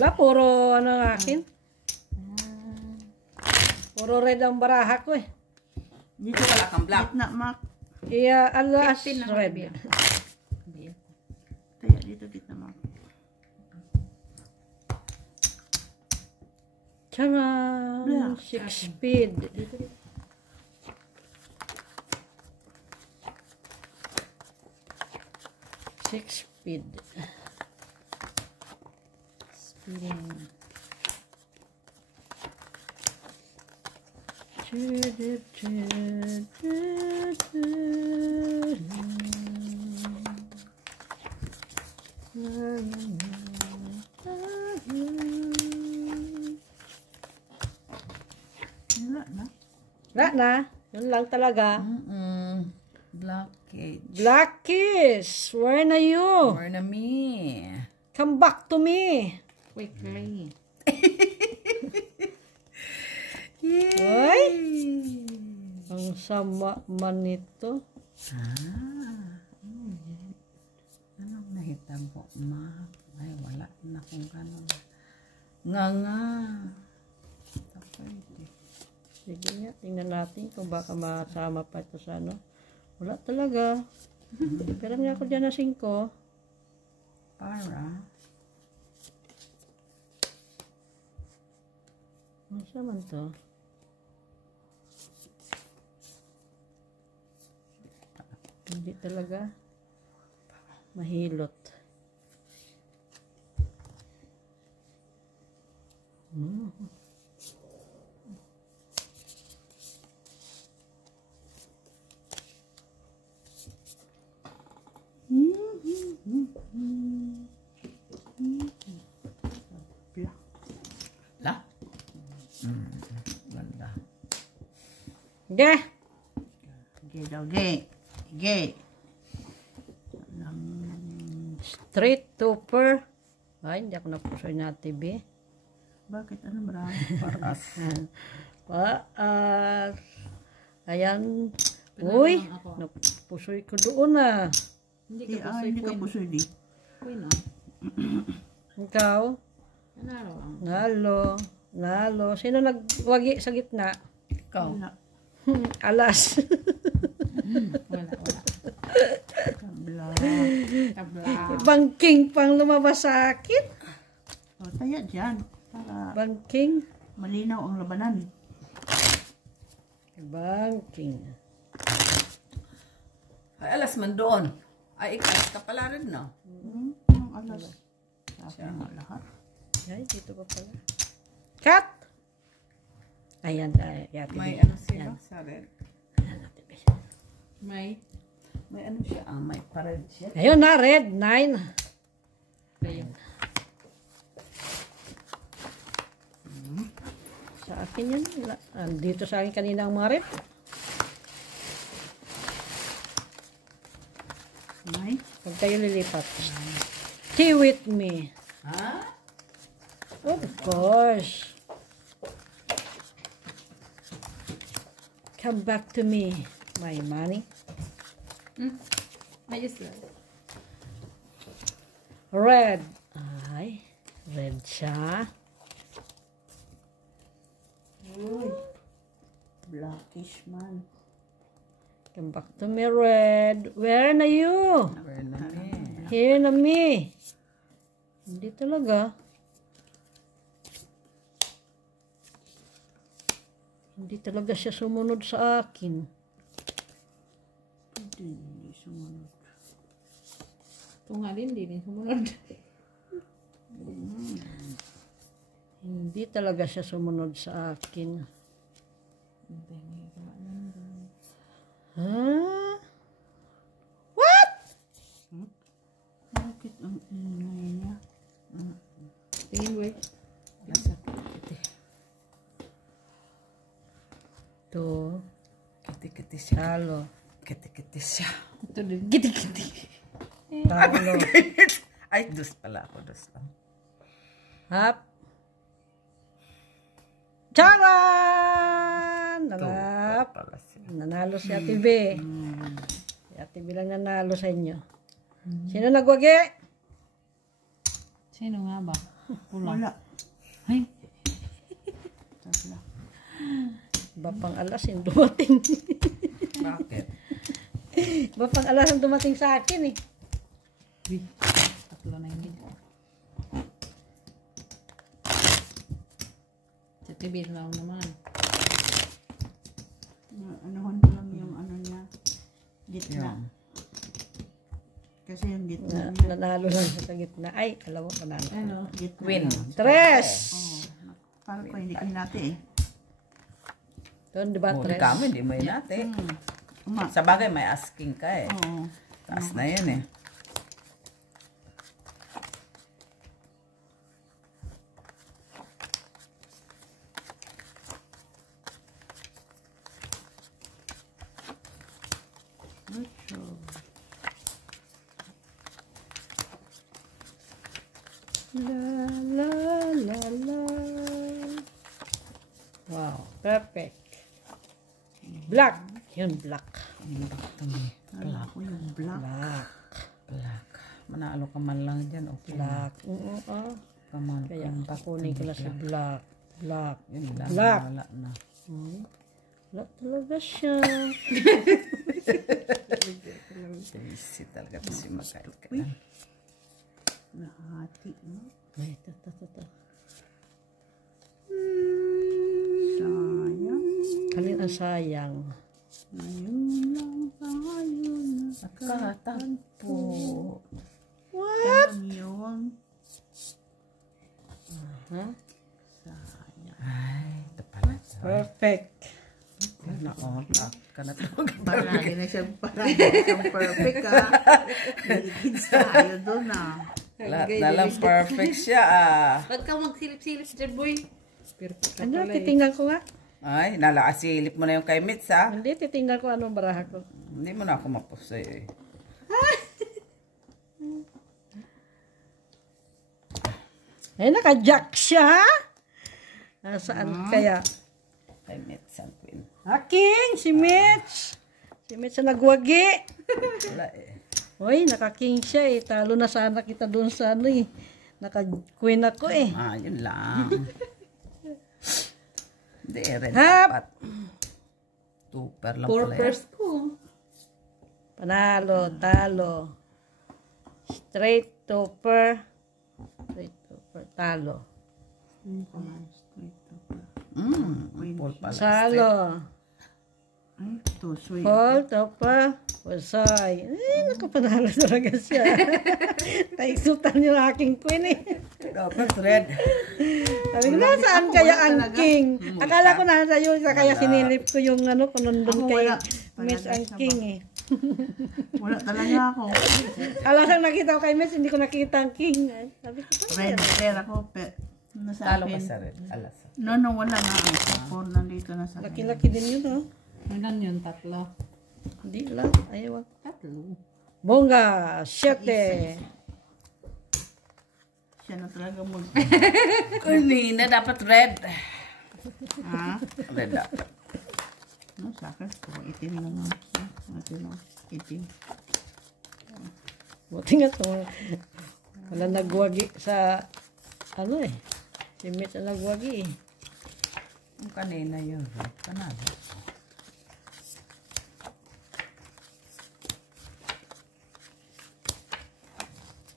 Wala, puro ano ang akin. Puro red ang baraha ko eh. Dito wala kang black. Na, Mac. Iya, alas red. Kaya dito kita, Mac. Charan! 6 speed. Six speed. Speeding. Wala na. Yun lang talaga. Blockage. Blackies, where na you? Where na me? Come back to me. Quickly. Ay! Ang sama man nito. Anong nahitabo, ma? Ay, wala na kung gano'n. Nga. Sige nga, tingnan natin kung baka masama pa ito sa ano. Wala talaga. Pero nga ako dyan na 5. Para. Masa man to? Hindi talaga. Mahilot. La? Ganda. Ge! Ge daw, ge. Ge. Straight to per. Ay, hindi ako napusoy na TV. Bakit? Ano ba? Paras. Paas. Ayan. Uy, napusoy ko doon ah. Hindi ka pusoy di. Ikaw? Nalo. Nalo. Sino nagwagi sa gitna? Ikaw. Alas. Wala. Tabla. Bangking pang lumabas sa akin. O, taya dyan. Para Bangking. malinaw ang labanan. Bangking. Ay, alas man doon. Ay, ikas ka pala rin, no? Ang alas. Sabi mo lahat. Ay, dito pa pala. Cut! Ayan. Yati. May ano sila sa red. May ano siya? May pared siya. Ayun na, red. 9. Ayun. Sa akin yan. Dito sa akin kanina ang mga red. May? Huwag kayo lilipat. Stay with me. Ha? Of course. Come back to me, my money. Ayos lang. Red. Ay, red siya. Uy. Blackish man. Come back to me, red. Where na you? Where na me? Here na me. Hindi talaga. Hindi talaga siya sumunod sa akin. Hindi sumunod. Ito nga din sumunod. Hindi talaga siya sumunod sa akin. Huh? What? Bakit ang ingay niya? Tingin, boy. Ito. Kiti-kiti siya. Talo. Kiti-kiti siya. Ito din. Giti-giti. Talo. Ay, dos pala ako. Dos lang. Hap. Charan! Nanap. Nanalo si Ate B. Si Ate B lang nanalo sa inyo. Sino nagwagi? Sino nga ba? Pula. Wala. Ay. Tabla. Bapang alas yung dumating. Bakit? Bapang alas yung dumating sa akin eh. Uy. Tatlo na yun. Sa TV lang naman. Anuhan ko lang yung ano niya. Gitna. Yan. Kasi yung gitna Na, niya. nanalo lang siya sa gitna. Ay, alam mo, panalo. Ano? Gitna. Queen. Tres! Oh, parang ko hindi kinati eh. Doon, di ba, Huli tres? kami, hindi mo yun natin. Uma. Sa bagay, may asking ka eh. Oo. Taas na yun eh. La, la, la, la. Wow, perfect. Black. Yun, black. Wala ko yung black. Black. Black. Manalo ka man lang dyan. Okay na. Black. Oo. Come on. Kaya pakunin ko na si black. Black. Yun lang. Black. Wala na. Wala talaga siya. Easy talaga ito si Makail ka. Nahati. No? Ay, ito. Sayang. Kanin ang sayang. Ngayon lang tayo Nakatampo. What? Yun. Ha? Sayang. Ay, ito pala. Perfect. Na-all up ka na ito. Palagi na siyang perfect ha. Nagigits tayo doon ah. Lahat na lang perfect siya ah. Ba't ka magsilip-silip dyan boy? Perfect Ano, titingnan ko nga. Ay, nalakasilip mo na yung kay Mitz ah. Hindi, titingnan ko anong baraha ko. Hindi mo na ako mapusay eh. Ay, naka-jack siya. Nasaan kaya? Kay Mitz ang queen. King, si Mitch. Si Mitch na nagwagi. Wala eh. Hoy, naka-king siya eh. Talo na sana kita doon sa ano eh. Naka-queen ako eh. Ah, yun lang. Hindi, red Hap! dapat. Super lang Four pala yan. first ko. Panalo, talo. Straight topper. Straight topper, talo. Paul pala. Salo. Ay, ito, sweet. Paul, topper, wasay. Ay, nakapanalo talaga siya. Naiksutan yung aking queen eh. Dapat red. Sabi ko, nasaan kaya ang king? Akala ko nasa iyo, kaya sinilip ko yung ano, kung nandun Ako kay wala. Miss ang king eh. Wala talaga ako. Alasang nakita ko kay Miss, hindi ko nakita ang king. Sabi ko, Red, red ako. Nasa Talo ka akin. sa red. Alas. No, wala nga. Four nandito na sa akin. laki-laki din yun oh. Ilan yun? Tatlo? Hindi lang, ayaw. Tatlo. Bongga, 7. Siya na talaga mag... Kanina dapat red. ha? Red dapat. No, sa akin. Puro itim na lang. Itim. Buti nga to. Wala nagwagi sa, ano eh. Si Mitch ang nagwagi eh. Yung kanina yun. Panalo.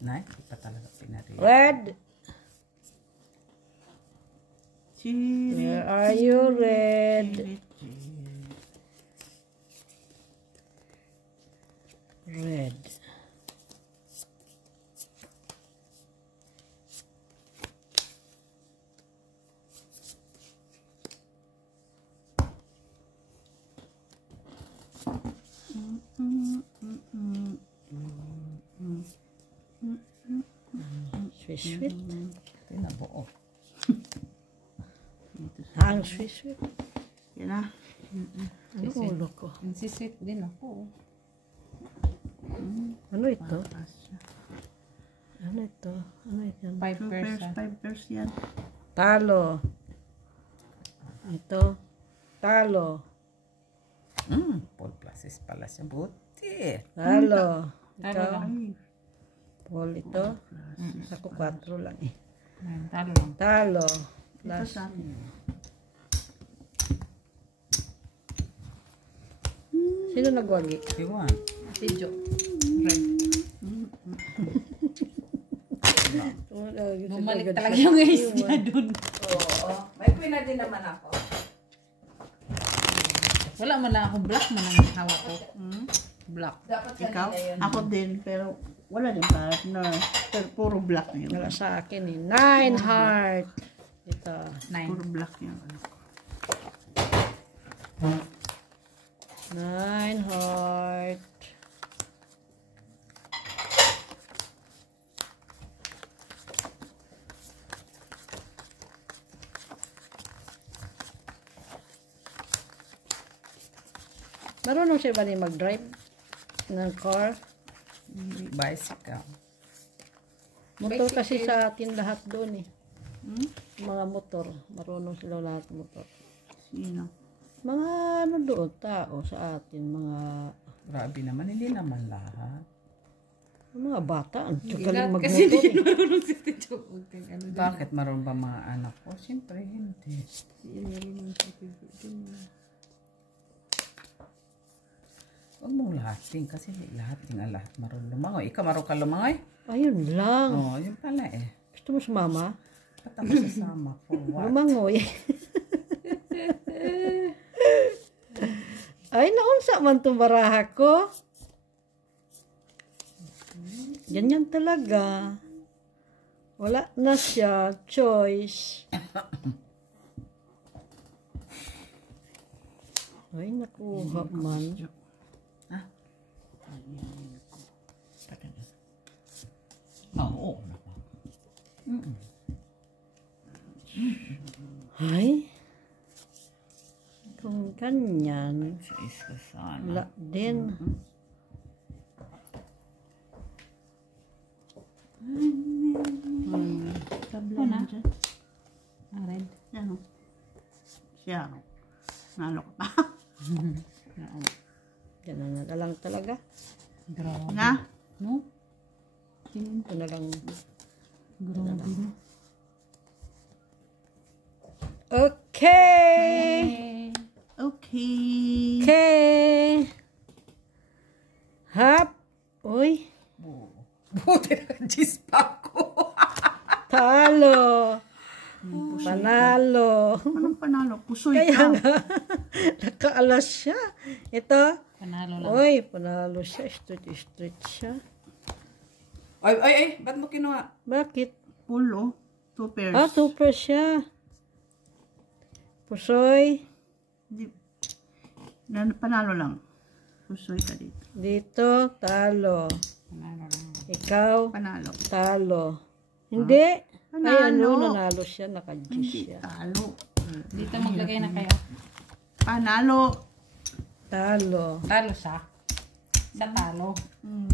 Nay, di pa talaga pinari. Red, Chiri. where are you, Red? Red. Sweet, sweet. Tinabuo. Ang sweet, sweet. Yan na. Ano ulo ko? Nagsisweet din ako. Ano ito? Ano ito? Ano ito? 5 pairs. 5 pairs yan. Talo. Ito. Talo. Paul Places pala siya. Buti. Talo. Ito. Ay, Paul ito. Ako 4 lang eh. Talo lang. Talo. Ito Last. sa akin. Sino nagwagi? Iwan. Si Jo. Red. Bumalik talaga yung ace niya dun. Oo. May pina din naman ako. Wala man lang akong black man ang hawak ko. Black. Dapat Ikaw? kanina yun. Ako din, pero wala din partner. Pero puro black na yun. Wala sa akin eh. 9 heart. Ito. 9. Puro black yun. 9 heart. Marunong siya ba ni mag-drive ng car? Bicycle. Motor kasi sa atin lahat doon eh. Mga motor. Marunong sila lahat motor. Sino? Mga ano doon, tao sa atin. Mga Grabe naman, hindi naman lahat. bata. Ang galing Kasi magmotor hindi eh. marunong si Tito. Ano Bakit maroon ba mga anak ko? Siyempre, hindi. Huwag mong lahating kasi lahat marunong lumangoy. Ikaw marunong ka lumangoy? Ayun lang. Oo, yun pala eh. Gusto mo sumama? Ba't ako sasama for what? Lumangoy. Ay, naunsa man itong baraha ko. Ganyan talaga. Wala na siya. Choice. Ay, nakuha man. Oo. Ay. Kung ganyan, Sa isa sana. wala din. Tabla na dyan. red. Yan o. Siya o. Nalo ka pa. Ganun na lang talaga. Grabe. Na? No? Ito na lang. Grabe no? Okay. Okay. Okay. Hap. Uy. Buti na jis pa ako. Talo. Panalo. Anong panalo? Pusoy Kaya ka. nga. Nakaalas siya. Ito. Panalo lang. Uy, panalo siya. Street siya. Ay, ba't mo kinuha? Bakit? Pulo. 2 pairs. Ah, super siya. Pusoy. Di, panalo lang. Pusoy ka dito. Dito, talo. Panalo lang. Ikaw, Panalo. talo. Hindi. Ay, Panalo. ano, nanalo siya. Naka-G Hindi siya. talo. Dito maglagay na kayo. Panalo. Talo. Talo siya. Sa talo.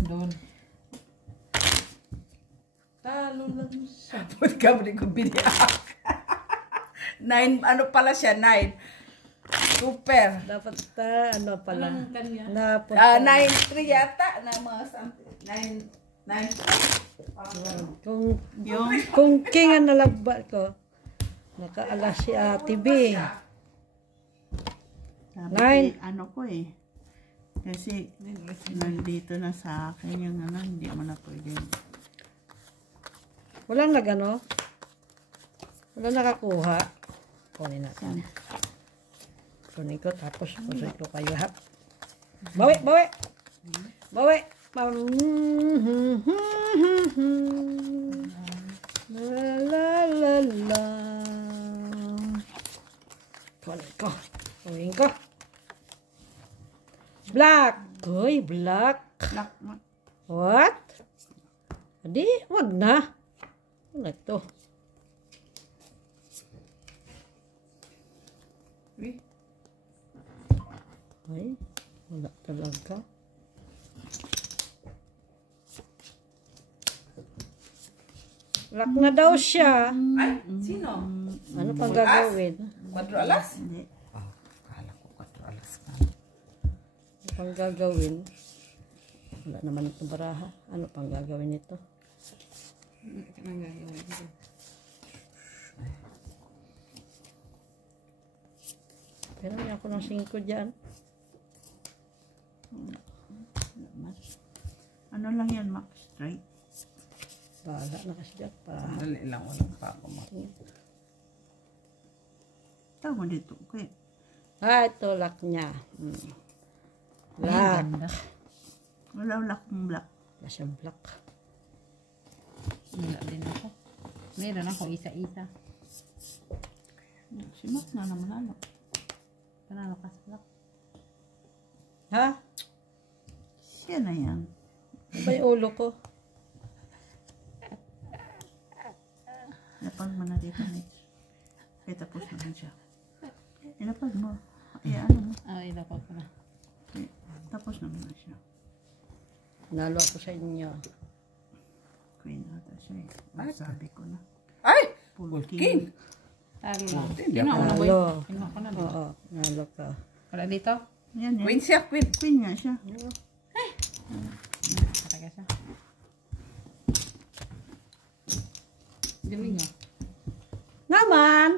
Doon. Talo lang siya. Buti ka mo rin kong biniyak. 9, ano pala siya? 9. Super. Dapat ano pala. kanya? Napunta. 9-3 yata. Na mga something. 9. Kung king ang nalagbat ko, nakaalas si Ate B. Sabi Nine. ano ko eh. Kasi nandito na sa akin yung ano, hindi mo na pwede. Walang nagano? Walang nakakuha? Kunin natin. Kunin ko, tapos pusoy ko kayo, ha? Bawi! Bawi! Bawi! La la la la. Kunin ko. Kunin ko. Black! Uy, black! Black mo. What? Adi, wag na. Ano ito? Ay, wala talaga. Lock na daw siya. Ay, sino? Ano pang gagawin? 4 alas? Hindi. Oh, kala ko 4 alas ka. Ano pang gagawin? Wala naman itong baraha. Ano pang gagawin ito? Pero may ako ng 5 dyan. Ano lang yan, Max? Straight? Bahala na kasi dyan. Dali lang, walang pa ako Tawag mo dito. Okay. Ito lock niya. Ay, Lock. ganda. Wala akong black. Wala siyang black. Wala din ako. Meron ako isa-isa. Si Max na naman ano. Panalo ka sa black. Ha? Siya na yan. Ano ba yung ulo ko? Lapag mo na dito, Max. Kaya tapos naman siya. Ilapag mo. Ay, ano mo. Ilapag ko na. Eh, tapos naman na siya. Nalo ako sa inyo. Queen ata siya eh. Sabi ko na. Ay! Full King. king. Talo lang. Hindi Kinuha ko na boy. Nalo. Kinuha ko na. Diba? Oo, nalo ka. Wala dito? Yan yan. Queen siya, queen. Queen nga siya. Talaga siya. Galing ah. Naman!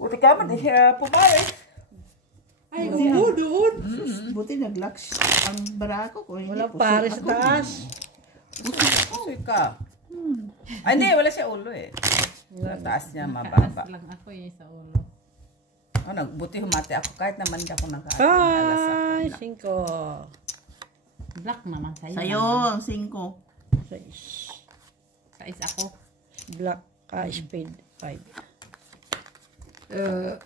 Buti ka man, pumayag. Ay, doon. Buti nag-lock ang barako ko. Hindi Walang pusok pares ako. sa taas. Pusoy ka. Ay, hindi, wala siya ulo eh. Sa taas niya, mababa. Nakaas lang ako sa ulo. Oh, buti humati ako kahit naman hindi ako nag-aalas ako. Ay, 5. Black naman sa'yo. Sa'yo, ang 5. 6. Sais ako. Black ka, spade 5.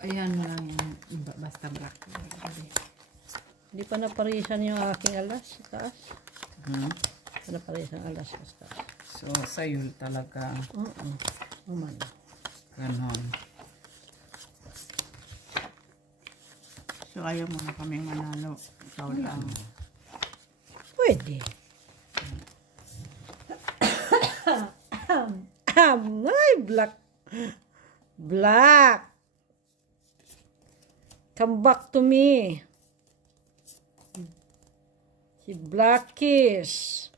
Ayan mo lang yan. Basta black. Hindi pa naparisan yung aking alas sa taas. Hmm? Hindi pa naparisan ang alas sa taas. So, sa'yo talaga. Naman. Ganon. So, ayaw mo na kaming manalo. Ikaw lang. Pwede. Ay, black. Black. Come back to me. Si Blackish.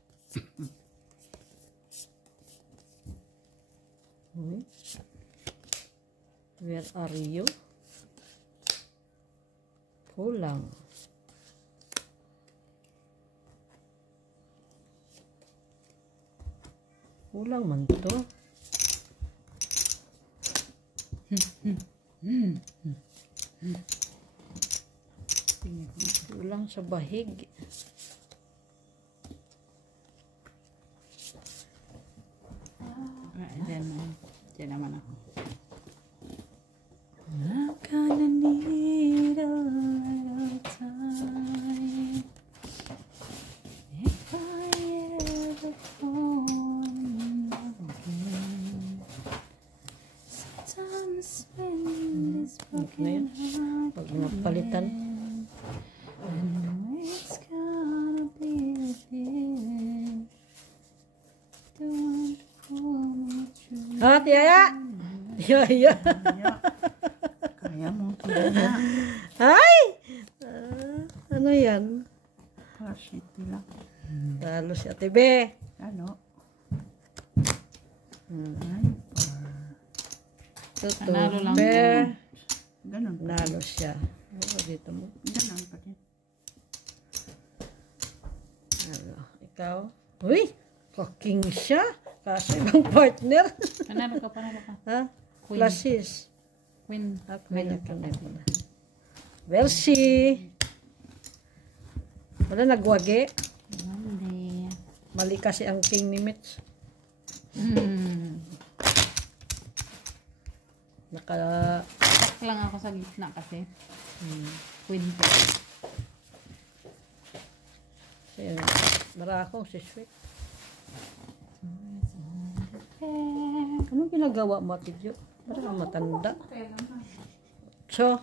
Where are you? Kulang. Kulang man to. Kulang sa bahig. Diyan naman ako. I'm gonna need a little time if I ever fall in love again. Sometimes when this broken heart pag napalitan, I know it's gonna be here. Don't pull me through. Ha, Tiaya? Tiaya. Kaya mo kaya. Ay! Ano yan? Shit nila. Talo si Ate Be. Ano? Panalo lang Be. Ganun pa. Nalo siya. Oo, dito mo. Ganun pa din. Ano, ikaw? Uy! Kaking siya. Kaso ibang partner. Panalo ka. Ha? Queen. Classes. Queen. Queen ka na pala. Versi. Wala nagwagi. Mali. Mali kasi ang king ni Mitch. Stuck lang ako sa gitna kasi. Queen. Ayan. Marakong si Sweet. Anong ginagawa mo, Ate Jo? Parang matanda. So,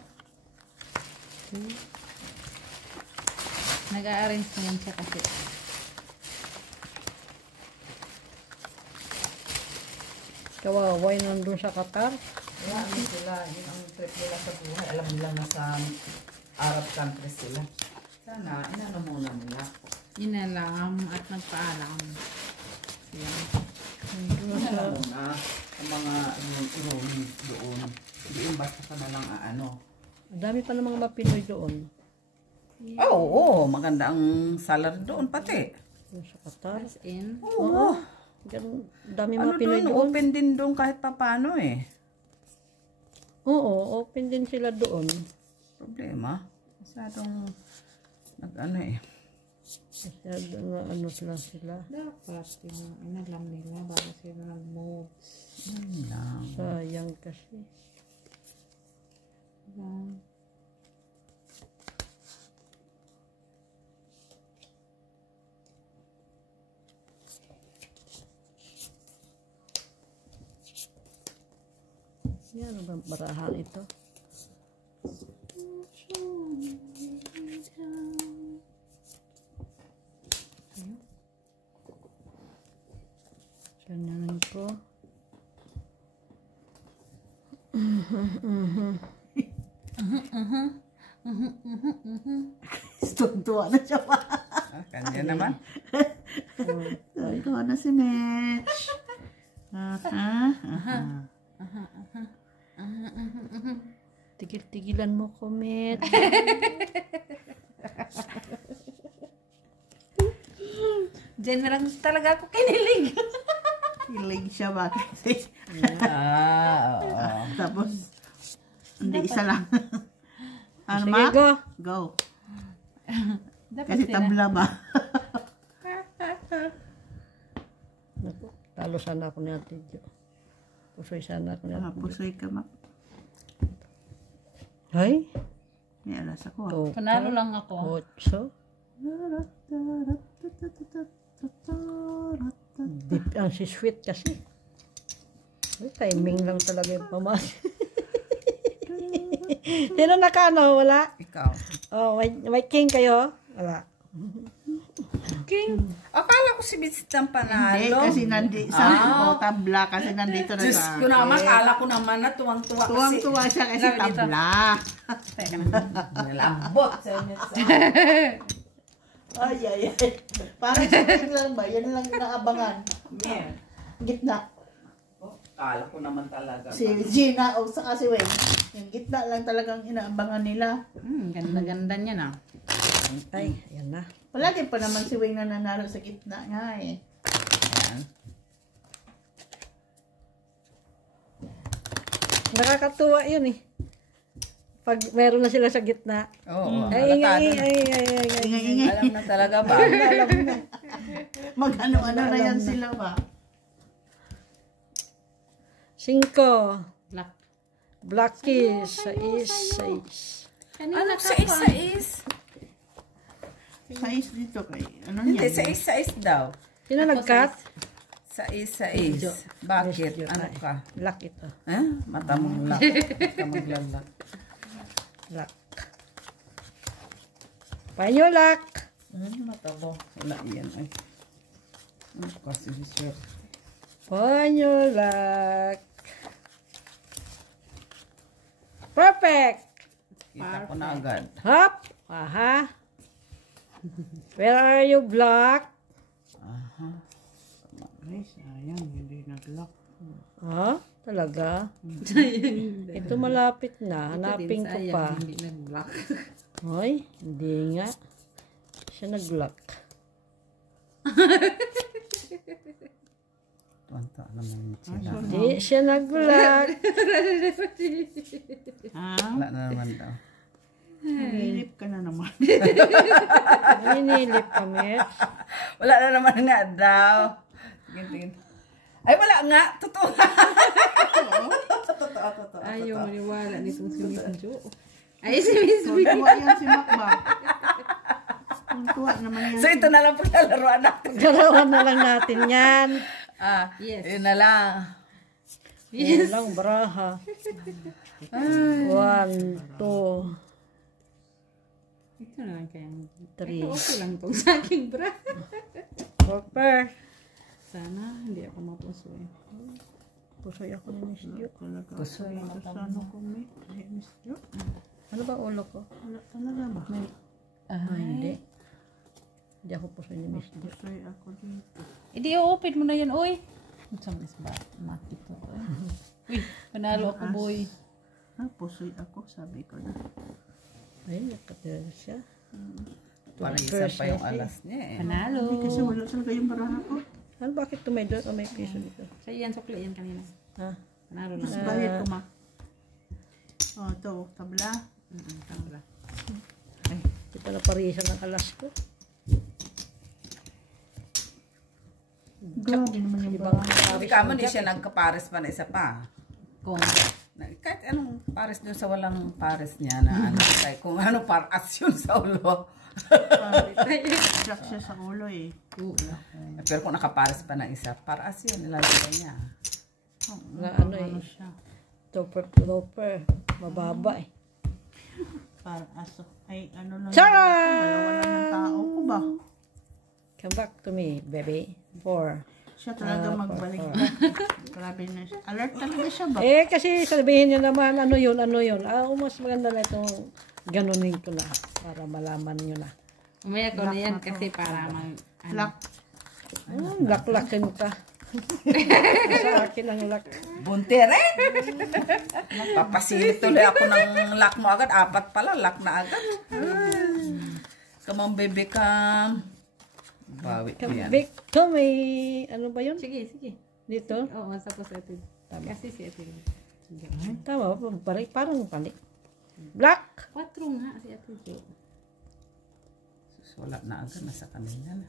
Nag-a-arrange naman siya kasi. kawaway nandun sa Qatar. Wala sila. Yun ang trip nila sa buhay. Alam nila na sa Arab countries sila. Sana, inano muna nila. Inalam at nagpaalam. Yan. Inano muna ang mga room doon. Hindi yung basta ka na lang ano. Ang dami pa ng mga Pinoy doon. Oo, maganda ang salary doon pati. Yung sa Qatar. As in. Oo. Ganun, dami Ano mga Pinoy doon, doon. open din doon kahit pa paano eh. Oo, open din sila doon. Problema. Masyadong nag-ano eh. Masyado na ano sila. Dapat yung alam nila bago sila nag-move. Yun lang. Sayang kasi. Lang. Yan, ano ba barahan ito? Ganyan ko. Tuntua na siya pa. Kanya naman. Tuntua na si Mitch. Tigil-tigilan mo, Comet. Diyan na lang talaga ako kinilig. Hilig siya ba? Kasi, Oo. tapos, hindi isa lang. Ano Sige, ma? go. Go. Dapat Kasi sila. tabla ba? Naku, talo sana ako ni Ate Jo. Pusoy sana ako ni Ate Jo. Pusoy ka ma. Ay, May alas ako. to. Panalo lang ako. Otso. Deep ang si sweet kasi. Ay, timing lang talaga yung pamas. Sino nakano? Wala? Ikaw. Oh, may king kayo? Wala. King. Akala ko si Bitsit ang Hindi, panalo. kasi nandito sa tabla kasi nandito na Diyos sa ko naman, akala ko naman na tuwang-tuwa kasi. Tuwang-tuwa siya kasi Grabe dito. tabla. Nalambot sa inyo. Ay. Parang sa wing lang ba? Yan lang inaabangan. Gitna. Akala ko naman talaga. Si Gina o saka si Wayne. Yung gitna lang talagang inaabangan nila. Ganda-ganda niya na. Ay, ayan na. Palagi pa naman si Wayne na nanalo sa gitna nga eh. Ayan. Nakakatuwa yun eh. Pag meron na sila sa gitna. Oo. Ay, halata ay, na. ay, ay, ay, ay. Ingay-ingay. Alam na talaga ba? Alam na. Mag-ano-ano na yan sila ba? 5. Black. Black kiss. 6. Anak, sais. Size dito kay ano Hindi, niya? sais daw. Sino nag-cut? Sais. Bakit? Ano ka? Black ito. Mata mong lak. Mata mong lalak. Black. Panyolak. Mata mo. Wala yan ay. Ano kasi si Sir? Panyolak. Perfect. Kita ko na agad. Hop. Aha. Where are you, Black? Ay, sayang, hindi nag-lock. Ha? Talaga? Ito malapit na. Hanapin ko pa. Hindi nag-black. Hoy, hindi nga. Siya nag-lock. Tuwanta naman sila. Hindi siya nag-lock. Wala na naman daw. Nilip ka na naman. Ninilip kami. Wala na naman nga daw. Tingin. Ay, wala nga. Totoo. Totoo. Ayaw maniwala nitong si Miss Jo. Ay, si Miss B. Tuwa yan si Makmak. Tuwa naman yan. So, ito na lang paglalaroan natin. Garawan na lang natin yan. Yes. Yun na lang. Yes. Lang, baraha. 1, 2, Ito na lang kayang. 3. Ito okay lang tong sa aking bra. 4. Sana hindi ako mapusoy. Pusoy ako ni Miss Jo. Gusto yung mata mo. Ano ko may? Miss Jo? Ano ba ulo ko? Wala talaga ba? Hindi. Hindi ako pusoy ni Miss Jo. Pusoy ako dito. Hindi, i-open mo na yan, oy. Saan is ba? Makito. Uy, panalo ako, boy. Pusoy ako, sabi ko na. Ay, nakatira siya. Parang isa pa yung alas niya eh. Panalo. Kasi wala talaga yung baraha ko. Ano, bakit tumaydo o may piso dito? Sa yan, sukli yan kanina. Ha? Panalo Mas lang. bayad ko ma. Oh, ito, tabla. Tama. Ay, kita na parisan ng alas ko. Grabe naman yung Ibang baraha. Hindi ka mo, di siya nagkapares pa na isa pa. Kung Kahit anong pares doon sa walang pares niya na ano, kahit kung ano paras yun sa ulo. Jack siya sa ulo eh. Pero kung nakapares pa na isa, paras yun, nilalagay niya. Na ano eh, Siya. topper, mababa eh. Para aso. Ay, ano lang. Tara! Dalawa lang yung tao ko ba? Come back to me, baby. 4. Siya talaga magbalik. Grabe na siya. Alert talaga siya ba? Eh, kasi sabihin niyo naman, ano yun. Mas maganda na itong ganunin ko na para malaman nyo na. umaya ko na yan kasi para mag... Lock. Laklakin ka. Sa akin ang lak. Bunti rin! Papasilip tuloy ako ng lock mo agad. 4 pala, lock na agad. Come on, baby, come. Bawit mo yan. Vic, to may, ano ba yun? Sige, sige. Dito? Oo, tapos ito. Kasi si ito. Tama, parang pali. Black! 4 nga si ito. Wala na agad, nasa kanila na.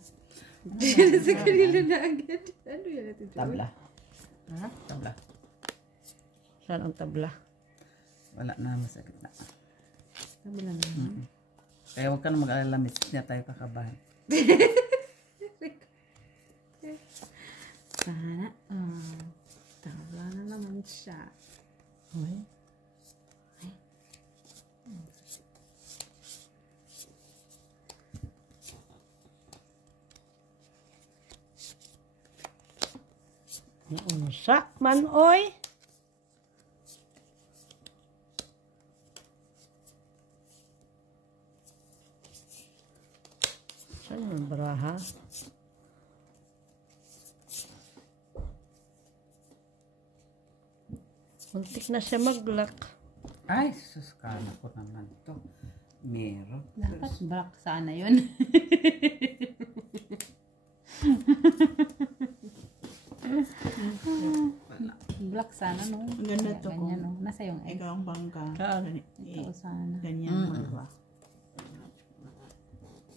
Sa kanila na agad. Ano yan ito? Tabla. Ha? Tabla. Saan ang tabla? Wala na, masakit na. Sabi lang naman. Kaya huwag ka na mag-alala, miss niya tayo kakabahan. Sana, tawala na naman siya. Okay. Naunsa man, oy. Saan yung baraha? Muntik na siya mag-lock. Ay, sus, kala ko naman to. Meron. Dapat black sana yun. Black sana, no? Ang ganda to ko. Ganyan, no? Nasa yung egg. Ikaw ang bangka. Saan? Ito sana. Ganyan mo, diba?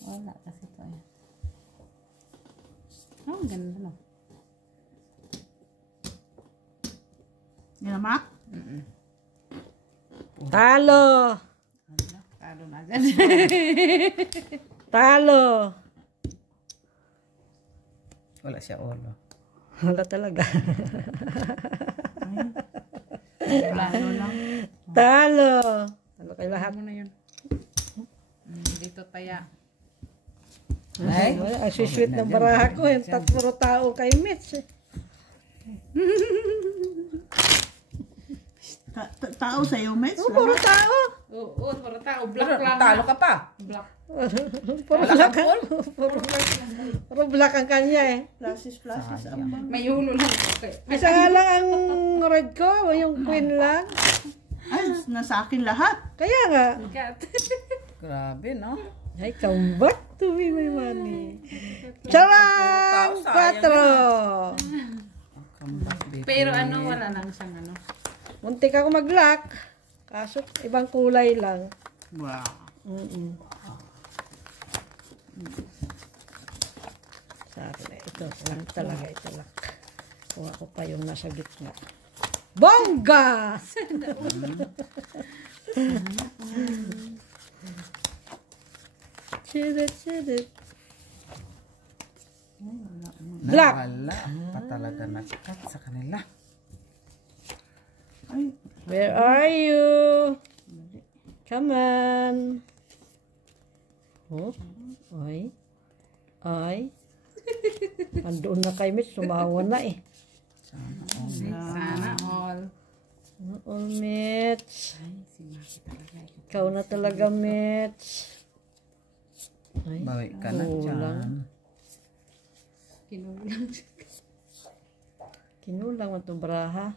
Wala kasi to eh. Oh, ang ganda, no? Yan na, Mac? Talo! Talo na agad. Talo! Wala siya ulo. Wala talaga. Plano lang. Talo! Talo kay lahat. Ano na yun? Dito taya. Ay, Ang sweet ng baraha ko. Yung tatlo tao kay Mitch. Tao sa'yo, Mets? Puro tao. Oo, para tao. pero Black lang. talo ka pa. Black. Puro Wala black. kang Puro black ang kanya eh. Flashes. May ulo lang. Okay. Isa nga lang ang red ko. Yung queen lang. Ay, nasa akin lahat. Kaya nga. Cat. Grabe, no? Ay, come back to me, my money. Charang! 4! Come back, baby. Pero ano, wala lang siyang ano. Muntik ako mag-lock. Kaso, ibang kulay lang. Wow. Sa akin, ito lang talaga, ito lang. Kuha ko pa yung nasa gitna. Bongga! Chidit. Black. Wala pa talaga nag-cut sa kanila. Ay, Where are you? Come on. Oh, ay. Ay. Andoon na kay Mitch, sumawa na eh. Sana all. Oh, Mitch. Ikaw na talaga, Mitch. Ay, Bawi ka na kulang. dyan. Kinulang. Kinulang mo itong baraha.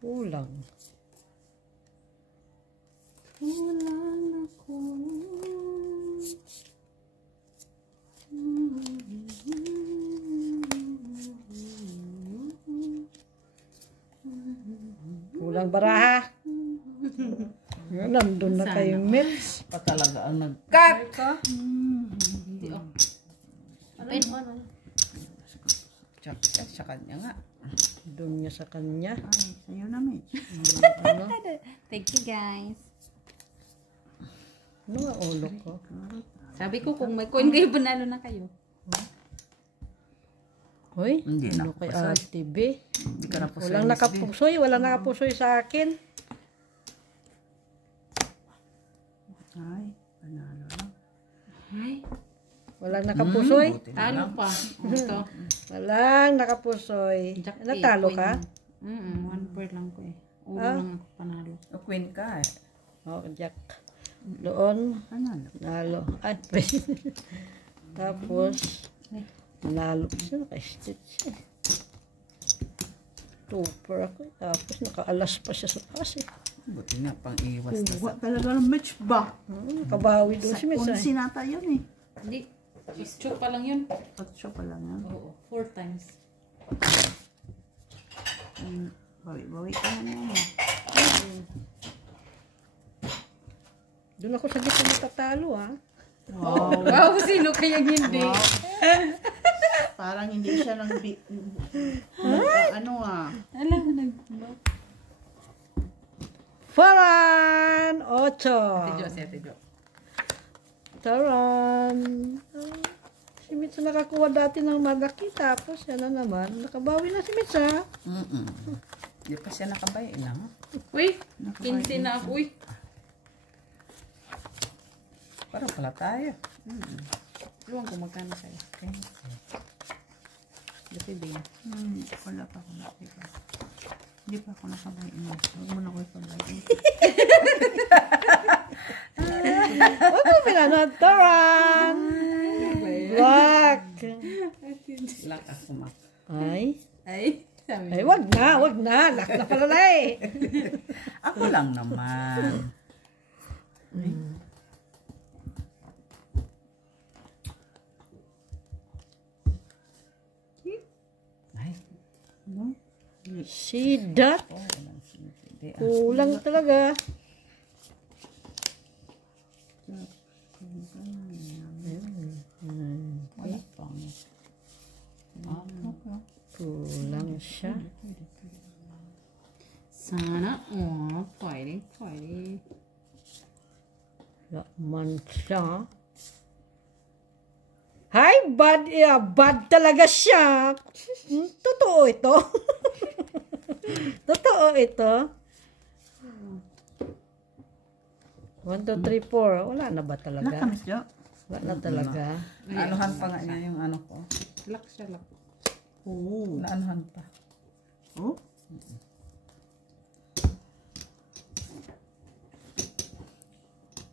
Kulang. Kulang ako. Kulang baraha. Nandun na kayo, Mitch. Pa talaga ang nag-cut. Hindi oh. Check sa kanya nga. Doon niya sa kanya. Ay, sa'yo na, Mitch. Ano? Thank you guys. Ano nga ulo ko? Sabi ko kung may coin kayo, panalo na kayo. Hoy, Hindi ano na kay pasay. Ate B? Hindi ka na po Walang nakapusoy, walang nakapusoy sa akin. Ay, panalo na. Ay, Walang nakapusoy. Buti na talo lang. pa. Ito. Walang nakapusoy. Jack Natalo eight, ka? queen. One pair lang ko eh. Ulo Ah? lang ako panalo. O, queen ka eh. Oh, Jack. Doon, Panalo. nalo. Ay, tapos, nalo. Sino naka-stitch eh? Tupper ako eh. Tapos, nakaalas pa siya sa taas eh. Buti na pang iwas na Kuha talaga ng Mitch ba? Nakabawi doon si Mitch eh. Unsi nata yun eh. Hindi. Choke pa lang yun. Patso pa lang yan. Oo. 4 times. Bawi-bawi ka na yan. Doon ako sa gitna natatalo ah. Wow. Wow, sino kayang hindi? Parang hindi siya lang ano ah. Alam, nag... Faran! Ocho! si Ate Jo. Taran! Si Mitch nakakuha dati ng malaki. Tapos yan na naman. Nakabawi na si Mitch ha. Hindi pa siya nakabay na. Uy, 15 na ako. Uy. Para pala tayo. Iwan ko magkano sa'yo. Okay. Kasi din. Wala pa ako nakita. Hindi pa ako nakabay. Huwag mo na ko ipabay. Huwag mo pinanood. Taran! Black! Lak ako mak. Ay. Ay, sabi. Ay, wag na. Wag na. Lak na pala na eh. Ako lang naman. Ay. Si Dat. Oh, walang sindi. Kulang talaga. Wala pang. Kulang siya. Sana, pwede, pwede. Laman siya. Hi, bad. Bad talaga siya. Totoo ito. Totoo ito. 1, 2, 3, 4. Wala na ba talaga? Nakamis Jo. Wala na talaga. Anuhan pa nga niya yung ano ko. Lock siya, lock. Oo. Naanuhan pa. Oh?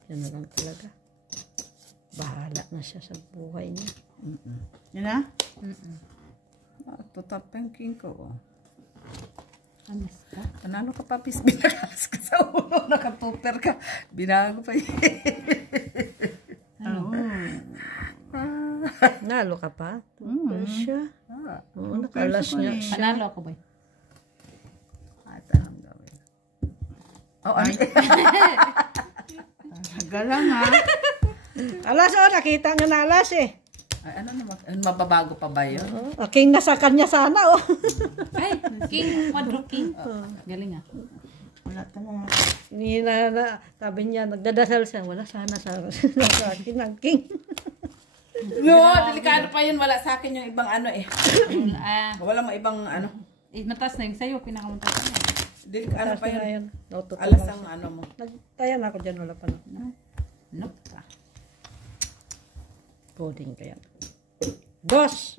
Yan na lang talaga. Bahala na siya sa buhay niya. Yan na? Total king ko. Oh. Anas ka? Panalo ka pa, pis. Binagas ka sa ulo. Nakatuper ka. Binago pa yun. Oo. Nalo ka pa? Tupper siya. Oo, Tupper nakalas siya niya eh. siya. Panalo ako ba? At anong gawin? Oh, ano? Galang ha. Alas, oh, nakita niya na alas eh. Ay, ano naman? Mababago pa ba yun? King na sa kanya sana, oh. Ay, king, quadro king. Galing ah. Wala talaga. Hinihina na, sabi niya, nagdadasal siya. Wala sana sa akin ng king. No, delikado pa yun. Wala sa akin yung ibang ano eh. Wala mo ibang ano. Mataas na yung sa'yo, pinakamataas na. Ano pa yun? Ayan, naututuwa Alas siya. ang ano mo. Nagtayan ako dyan, wala pa na. Nope. Coding kaya. Dos!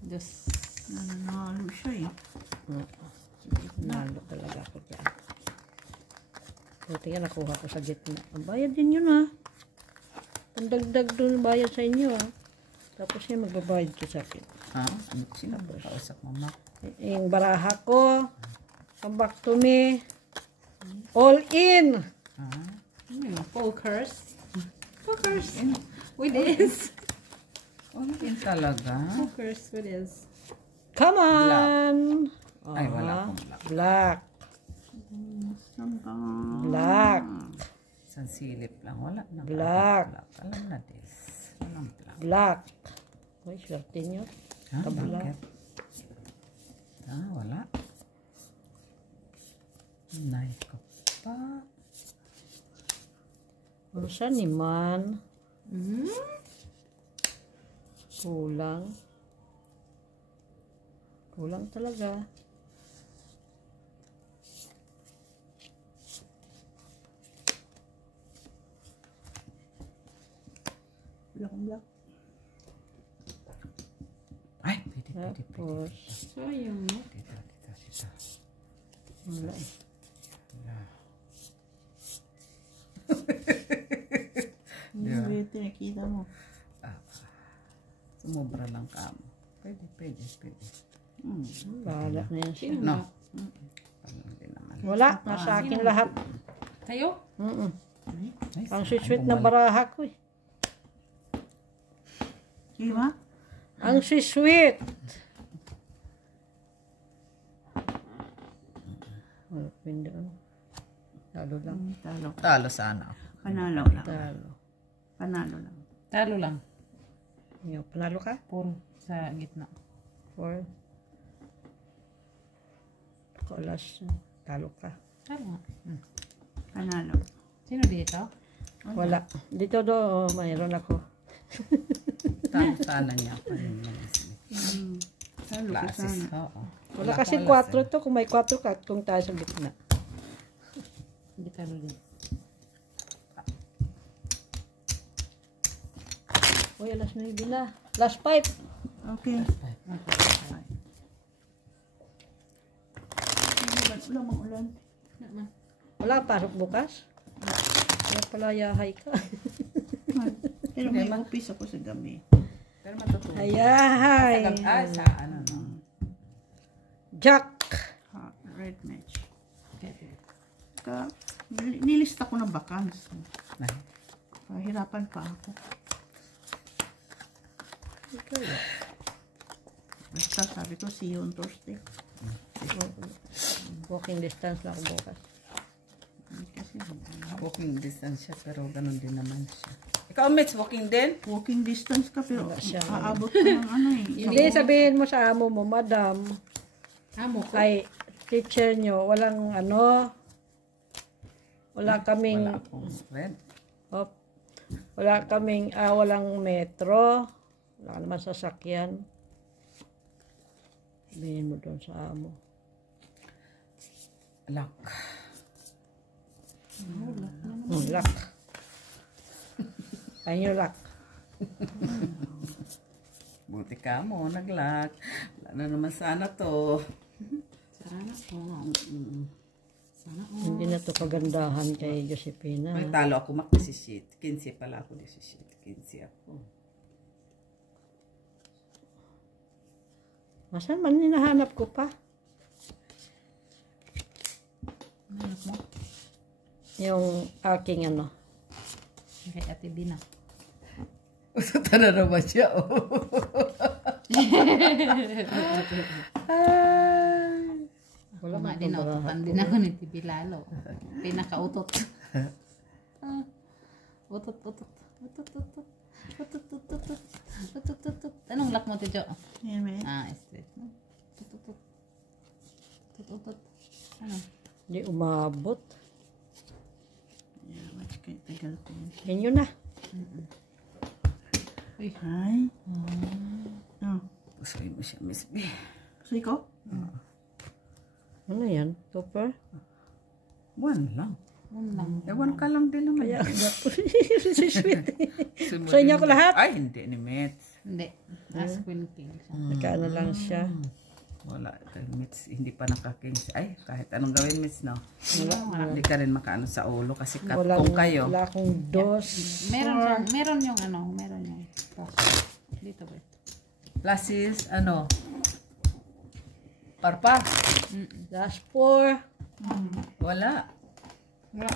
Dos. Nanalo siya eh. Nalo talaga ako dyan. Buti nga nakuha ko sa gitna. Ang bayad din yun ha. Pandagdag doon bayad sa inyo ha. Tapos siya magbabayad ko sa akin. Ha? Sino ba kausap mo, Mak? Yung baraha ko, Come back to me. All in. Pokers. Pokers. With this. All in talaga. Pokers with this. Come on. Ay, wala akong Black. black. Black. Isang silip lang. Wala na. Black. Alam na this. Walang black. Black. Uy, swerte nyo. Ha? Kabila. Bakit? Wala. Nay ko pa. Saan ni man? Kulang. Kulang talaga. Black. Ay, pwede. Tapos, Sayang, no? Dito. wala eh. Hindi, nakita mo. Sumobra lang ka mo. Pwede. Bahala na yan siya. No. Hindi naman. Wala, nasa akin lahat. Tayo? Ay, Ang sweet na baraha ko eh. Sige ba? Ang sweet. Wala, pindi lang. Talo lang. Talo. Talo sana. Panalo lang. Talo. Panalo lang. Talo lang. Yung, panalo ka? 4 sa gitna. 4. Kolas. Talo ka. Talo nga. Panalo. Sino dito? Wala. Dito do, mayroon ako. Talo sana niya. Talo ka Classes. sana. Oo. Wala kasi 4 to. Kung may 4 ka, kung tayo sa gitna. Hindi talo din. Uy, alas 9 na. Last 5. Okay. Wala mang ulan. Wala, pasok bukas. Kaya pala yahay ka. Pero may office ako sa gabi. Pero matutulog. Ayahay. Sa ano no? Jack. Red match. Nilista ko ng vacants. Hirapan pa ako. Basta sabi ko, see you on Thursday. Walking distance lang ako bukas. Kasi Walking distance siya, pero ganun din naman siya. Ikaw, Mitch, walking din? walking distance ka, pero Wala siya. aabot ka ng ano eh. Hindi, sabihin mo sa amo mo, madam, Amo ko. ay, teacher nyo, walang ano, wala kaming, Wala akong red. walang metro, wala ka naman sasakyan. Sabihin mo doon sa amo. Lock. Lock. Ayun yung lock. Buti ka mo, nag-lock. Wala na naman sana to. Sana po. Sana po. Hindi na to kagandahan kay Josepina. May talo ako, mak 17. 15 pala ako, 17. 15 ako. Masan man hinahanap ko pa? Hanap mo? Yung aking ano. Kay Ate Bina. Usata na naman siya, oh. Wala Wala man din itong ako. baraha. Din ako ni Tibi Lalo. Pinakautot. Utot. Anong lock mo, Tijo? Yan, may. Straight. Utot. Ano? Hindi umabot. Yeah, watch kay tagal ko. Inyo na. Uy. Ay. Oh. Pusoy mo siya, Miss B. So, ikaw? Ano yan? Super? One lang. Lang. Ewan ka lang din naman. Kaya si sweet. So, inyo ko lahat? Ay, hindi ni Mitz. Hindi. As Queen King. Nagkaano lang siya. Wala. Kay Mitz, hindi pa nakakings. Ay, kahit anong gawin, Mitz, no? Hindi ka rin makaano sa ulo kasi katkong kayo. Wala akong dos. Meron yung plus. Dito ba? Plus is, ano? Parpa. Last 4. Wala. Wala.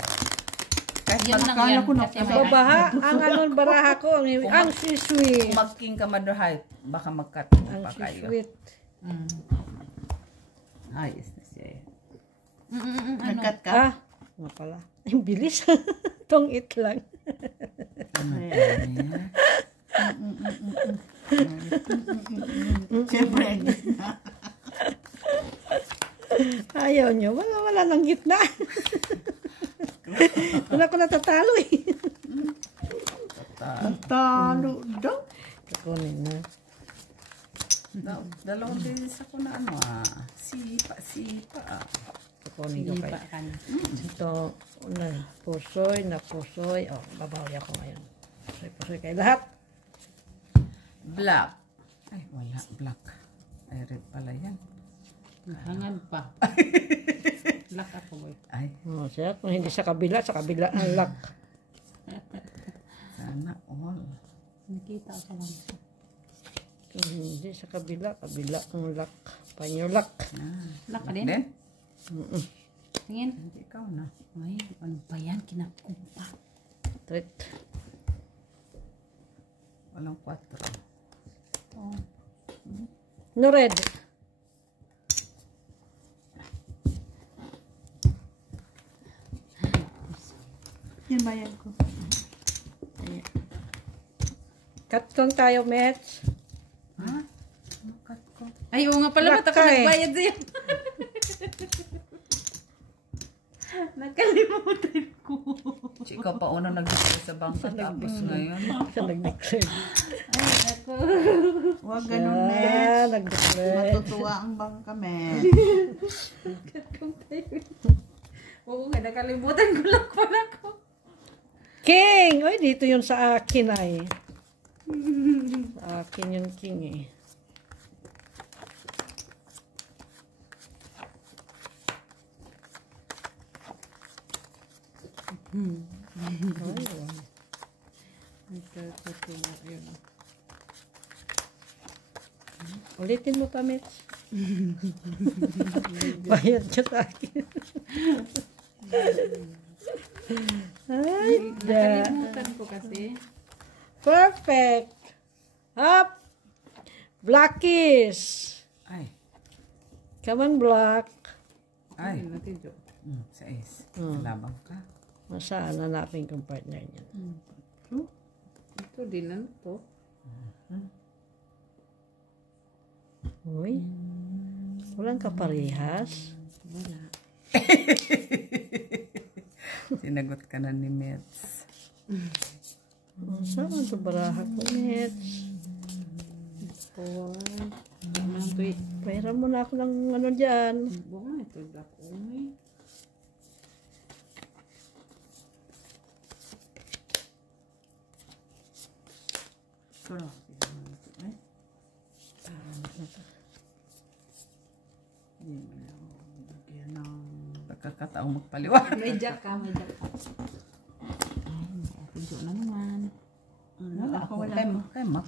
Kahit Yan lang akala yan. ko na- Kasi may Babaha, ang anong baraha ko, ang sweet. magking ka madrahay, baka magkat Ang pa kayo. sweet. Ayos na siya eh. Nagkat ka? Ah, nga pala. Ang bilis. Tong it lang. Ano pa yan? Siyempre. Ayaw nyo. Wala ng gitna. Wala ko natatalo eh. Talo daw. Kukunin na. Dalawang beses ako na ano sipa. Kukunin ko Lipa kayo. ka na. Ito, na pusoy. Oh, babawi ako ngayon. Pusoy kayo lahat. Black. Ay, wala. Black. Ay, red pala yan. Hangad pa. Black ako boy. Ay, Oh, siya, kung hindi sa kabila ang lock. sana all. Nakita ko sa lang. Kung hindi sa kabila ang lock. Panyo lock. Black ka din? Then, Tingin. hindi ikaw na. Ay, ano pa yan? Kinakumpa. Treat. Walang 4. Oh. No red. Yan ba yan ko? Katkong tayo, Mets. Ha? Makat ko. Ay, oo nga pala. Black Ba't ako ka eh. nagbayad sa'yo? Nakalimutan ko. Ikaw pa una nag-declare sa bangka tapos ngayon. Siya nag-declare. Ay, ako. Huwag ganun, Mets. Siya nag-declare. Matutuwa ang bangka, Mets. Kung tayo. Oo nga, nakalimutan ko lang pala ko. King! Oy, dito yun sa akin ay. Sa akin yung king eh. Ulitin mo pa, Mitch. Bayad ka sa akin. Ay, da. Nakalimutan ko kasi. Perfect. Up. Blackies. Ay. Come on, black. Ay. Natin, Jo. Sa ace. Malabang ka. Masaan hanapin kong partner niyan. Ito din ano to. Uy. Walang kaparehas. Wala. Sinagot ka na ni Mets. Saan sa baraha ko, Mitch? Four. Ano to eh. Pahiram mo na ako ng ano dyan. Bunga ito. Black only. Pero, Pagkakataong magpaliwanag. May jack ka. May jack ka. Ay, Jo na naman. Wala ako. Kay Map.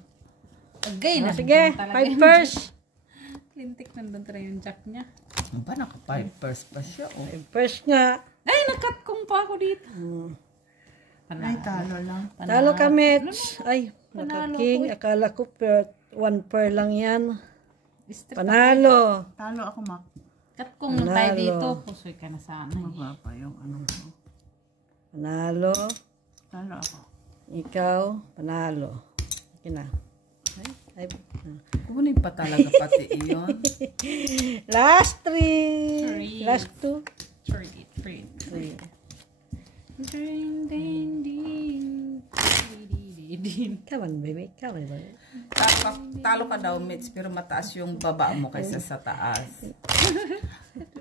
Agay na. Sige, Talaga. 5 first. Lintik nandun talaga yung jack niya. Ano ba? Naka-5 first pa siya. Oh. 5 first nga. Ay, nakat kong pa ako dito. ay, talo lang. Talo ka, Mitch. Ay, Panalo naka-king. Akala ko 1 per lang yan. Strip. Panalo. Talo ako, Mac. Kat kong tayo Panalo. dito. Pusoy ka na sana. Mababa pa yung ano ko. Panalo. Talo ako. Ikaw, panalo. Okay na. Ay, Kunin pa talaga pati iyon. last 3. Three. Last 2. Three. 3. Ding, ding, ding. Ding. Come on, baby. Come on, baby. Talo ka daw, Mitch, pero mataas yung baba mo kaysa sa taas.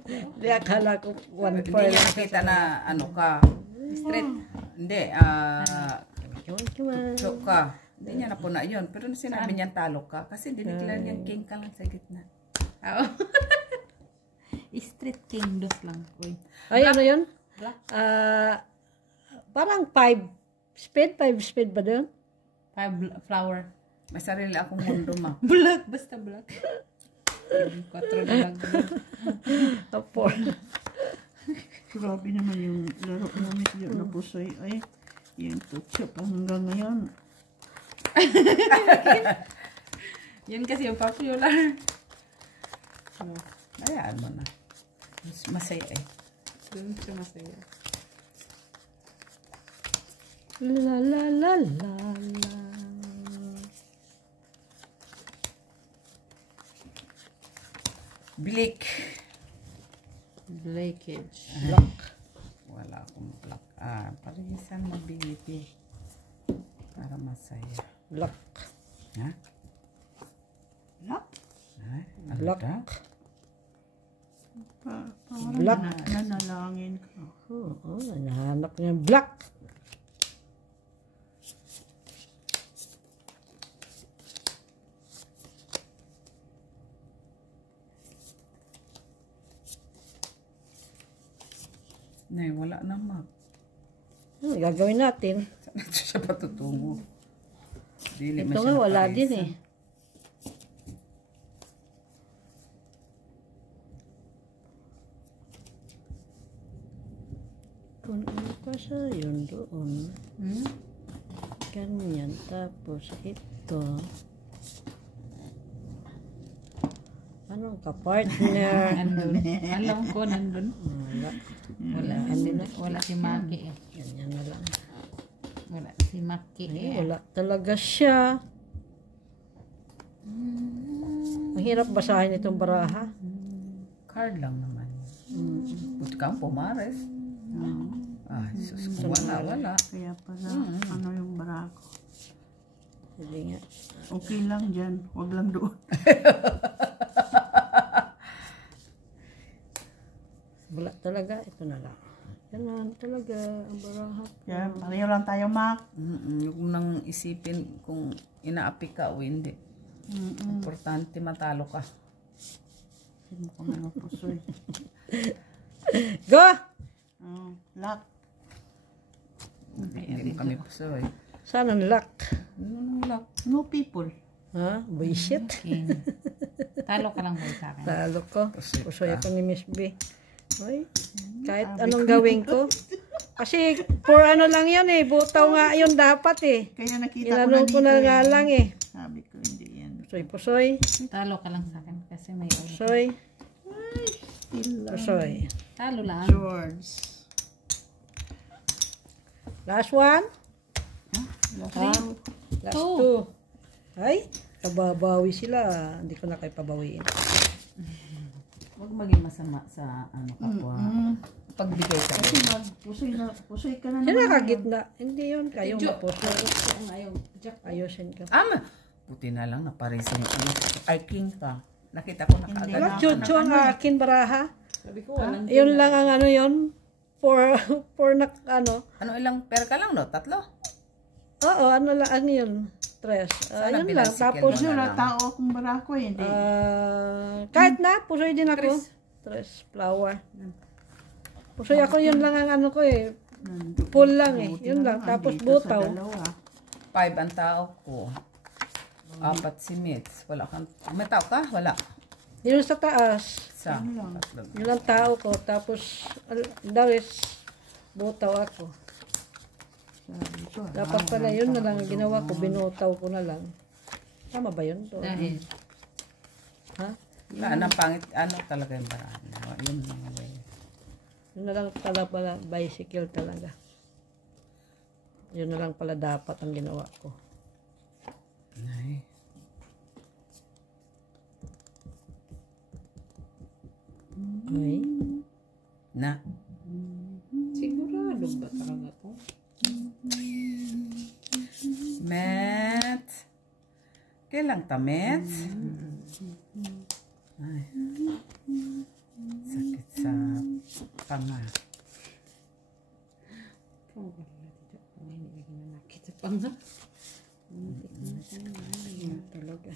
Hindi, akala ko 1 Hindi per niya lang. nakita na ano ka. Straight. Hindi, Come on. so ka. Hindi niya napuna yun. Pero sinabi niya talo ka. Kasi dineclare niyang king ka lang sa gitna. Oo. Street king dos lang. Uy. Ay, ano yun? Black. Parang 5 speed. 5 speed ba doon? Flower. May sarili akong mundo, ma. Black. Basta black. 4 na lang. Four. Grabe naman yung laro namin yun na pusoy. Ay, yung tutso pa hanggang ngayon. Yan kasi yung popular. So, Hayaan mo na. Masaya eh. dun siya masaya. La la la la la. Bleak. Blackage. Black. Wala akong black. Parisan mo baby. Para masaya. Black. Ha? Black? Ay, ano Black. daw? Parang Black. nanalangin ka. Oo, nahanap niya yung black. Nay, wala na map. Ano gagawin natin? Saan ito siya patutungo? Dili Ito nga wala din eh. Kung ano pa sa yun doon, ganyan, tapos ito, anong kapartner? Nandun. Alam ko, nandun. Wala. Wala. Wala si Maki eh. Ganyan na lang. Wala si Maki Ay, eh. wala talaga siya. Ang hirap basahin itong baraha. Card lang naman. Buti kang pumares. Ay, sus, kung wala. Kaya pala, ano yung barako. Sige nga. Okay lang dyan. Huwag lang doon. Wala talaga. Ito na lang. Yan talaga ang baraha. Kaya pareho lang tayo, Mac. Yung nang isipin kung inaapi ka o hindi. Importante matalo ka. Hindi mo ka mga pusoy. Go! Oh, lock. Hindi mo kami puso eh. Saan ang luck? No people. Ha? Bullshit. King. Talo ka lang boy sa akin. Talo ko. Pusit Pusoy ka. ako ni Miss B. Ay, kahit anong gawin ko. Kasi for ano lang yan eh. Butaw nga yun dapat eh. Kaya nakita ko na Inanong dito ko na nga eh. lang eh. Sabi ko, hindi yan. Pusoy. Talo ka lang sa akin kasi may ulo. Pusoy. Still lang. Pusoy. Talo lang. Swords. Last one. Last Ha? two. Last two. Ay, kababawi sila. Hindi ko na kayo pabawiin. Huwag maging masama sa ano kapwa. Pagbigay ka. Kasi pusoy ka na Sino naman. nakagitna? Hindi yun. Kayo mapusoy. Ayaw. Jack. Ayusin ka. Buti na lang naparesin yung ano. Ay, king ka. Nakita ko na Hindi kaagad. na. Chucho ang akin baraha. Sabi ko, walang Yun lang ang ano yun. For na ano. Ano ilang pera ka lang no? 3? Oo, ano lang ano yun. Tres. Sana Yun lang. binasikil Tapos, mo na Wala lang. tao akong barako eh. Hindi. kahit na, pusoy din ako. Tres. Flower. Pusoy ako, yun lang ang ano ko eh. Full lang eh. Buti Yun na lang. lang, Tapos dito butaw. Sa dalawa. 5 ang tao ko. 4 si Mitz. Wala kang... May tao ka? Wala. Yun sa taas. Isa. Ano lang? 3. Yun ang tao ko. Tapos, the rest, butaw ako. Sabi ko, Dapat pala yun na lang ang ginawa ko. Binutaw ko na lang. Tama ba yun? To? dahil. Ha? Wala nang pangit. Ano talaga yung baraan. Yun lang way. Yun na lang pala bicycle talaga. Yun na lang pala dapat ang ginawa ko. Ay. Okay. Na. Sigurado ba talaga to? Met. Kailang ta, Met? Ay. Sakit sa panga. Kung wala dito. Kung hindi lagi na nakita pa nga. Yun talaga.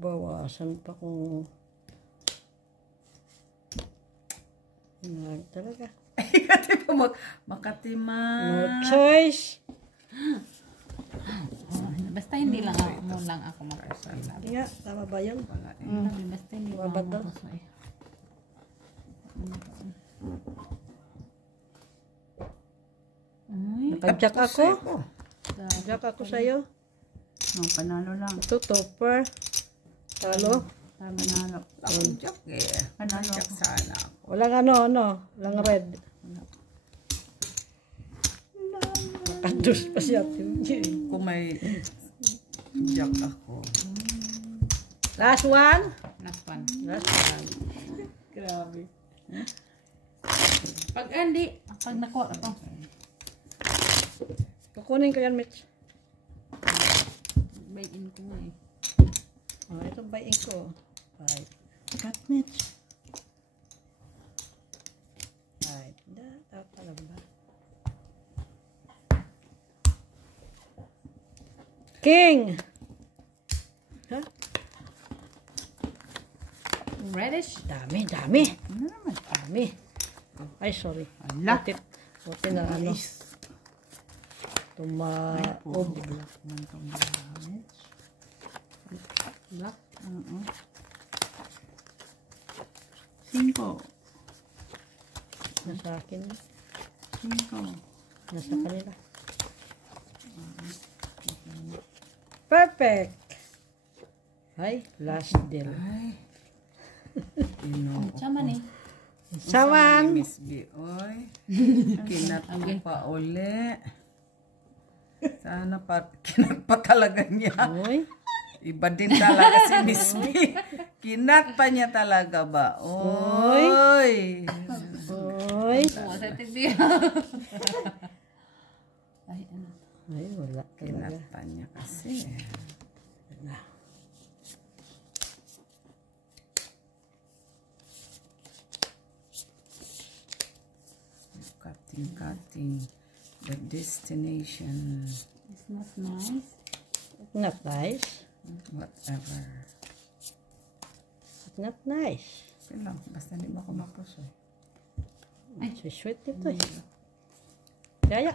Bawasan pa kung yun lang talaga. Makatiman. No choice. Basta hindi lang ako magpusoy. Nga, tama ba yun? Basta hindi lang Mabad ako daw. magpusoy. Ay, Nakajak ako. Ako. Jack ako sa'yo. No, panalo lang. Ito, topper. Talo. Panalo. Ako jack eh. Panalo Jack ako. sana ako. Walang walang red. Nakadus pa siya. Kung may jack ako. Last one. last one. Last one. Grabe. Pag nakuha ako. Kukunin ko yan, Mitch. Bayin ko nga eh. Oh, ito bayin ko. Right. Cut, Mitch. Right. Tama ba? King! Huh? Reddish. Dami. Ano naman? Dami. Ay, sorry. Ala. Buti na ano. Tumaob. Black man tong Mitch. Black. Oo. 5. Nasa akin. 5. Nasa kanila. Perfect! Ay, last deal. Ay. Ino. Chaman eh. Saman! Miss B. Oy. Kinat ko pa uli. Sana kinat pa talaga niya. Uy. Iba din talaga si Miss B. Kinat pa niya talaga ba? Oy. Uy. Sa TV. Ay, ano. Ay, wala Kinat talaga. pa niya kasi. Cutting. The destination. It's not nice. Not nice. Whatever. Not nice. Okay lang. Basta hindi mo ako mapusoy. Ay, sweet ito eh. Kaya.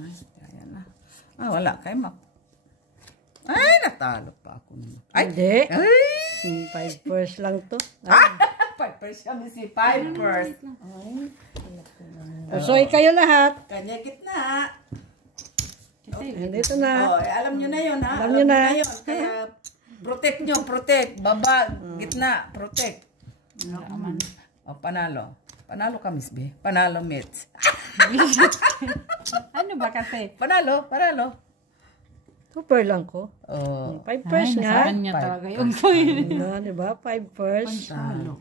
Ay, kaya na. Ah, wala. Kay Mac. Ay, natalo pa ako. Ay! Hindi. Ay! 5 purse lang to. Ay. Pipers kami si Pipers. Pusoy kayo lahat. Kanya gitna. Dito na. Oh, alam nyo na yun, ha? Alam nyo na. Yun. Kaya, protect nyo, protect. Baba, gitna, protect. Oh, panalo. Panalo ka, Miss B. Panalo, Mitch. Ano ba kasi? Panalo. Super lang ko. Oh, 5 purse nga. Nasaan niya talaga yung Ano, di ba? 5 purse. Talo.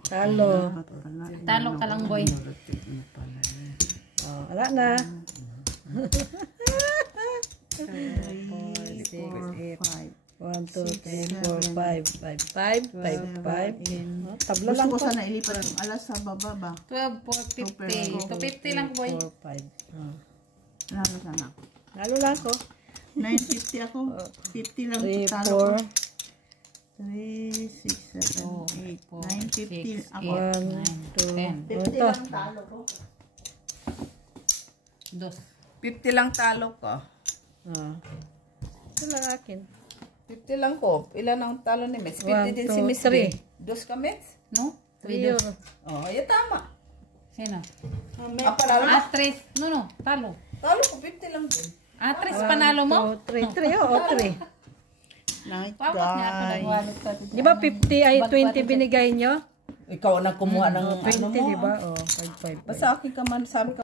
Talo ka lang, boy. Oh, wala na. 1, 2, 3, 4, 5. 5, 5, 5, 5. Tabla lang Gusto ko ko. sana ilipat yung alas sa baba ba? 12, 4, 50. 250 lang, boy. 4, 5. Lalo sana. Lalo lang ko. 950 ako. 50 lang 3, talo ko. 4. 3, 6, 7, 8, 950 ako. 1, 2, 10. ito. Talo ko. 2. 50 lang talo ko. Ito lang akin. 50 lang ko. Ilan ang talo ni Mitch? 50 1, din si 2, Miss 3. B. Dos ka, Mitch? No? 3 euro. Oh, ayan tama. Sino? Ah, panalo mo? Atres. No. Talo. Talo ko, 50 lang din. Atres, panalo mo? 3, 3. Oo, 3. Night Pawat niya ako guy. nagwalit ka. Di ba 50 ay 20 binigay nyo? Ikaw ang nagkumuha ng 20, ano mo. di ba? Oh, 5, 5. Basta akin ka man, sabi ka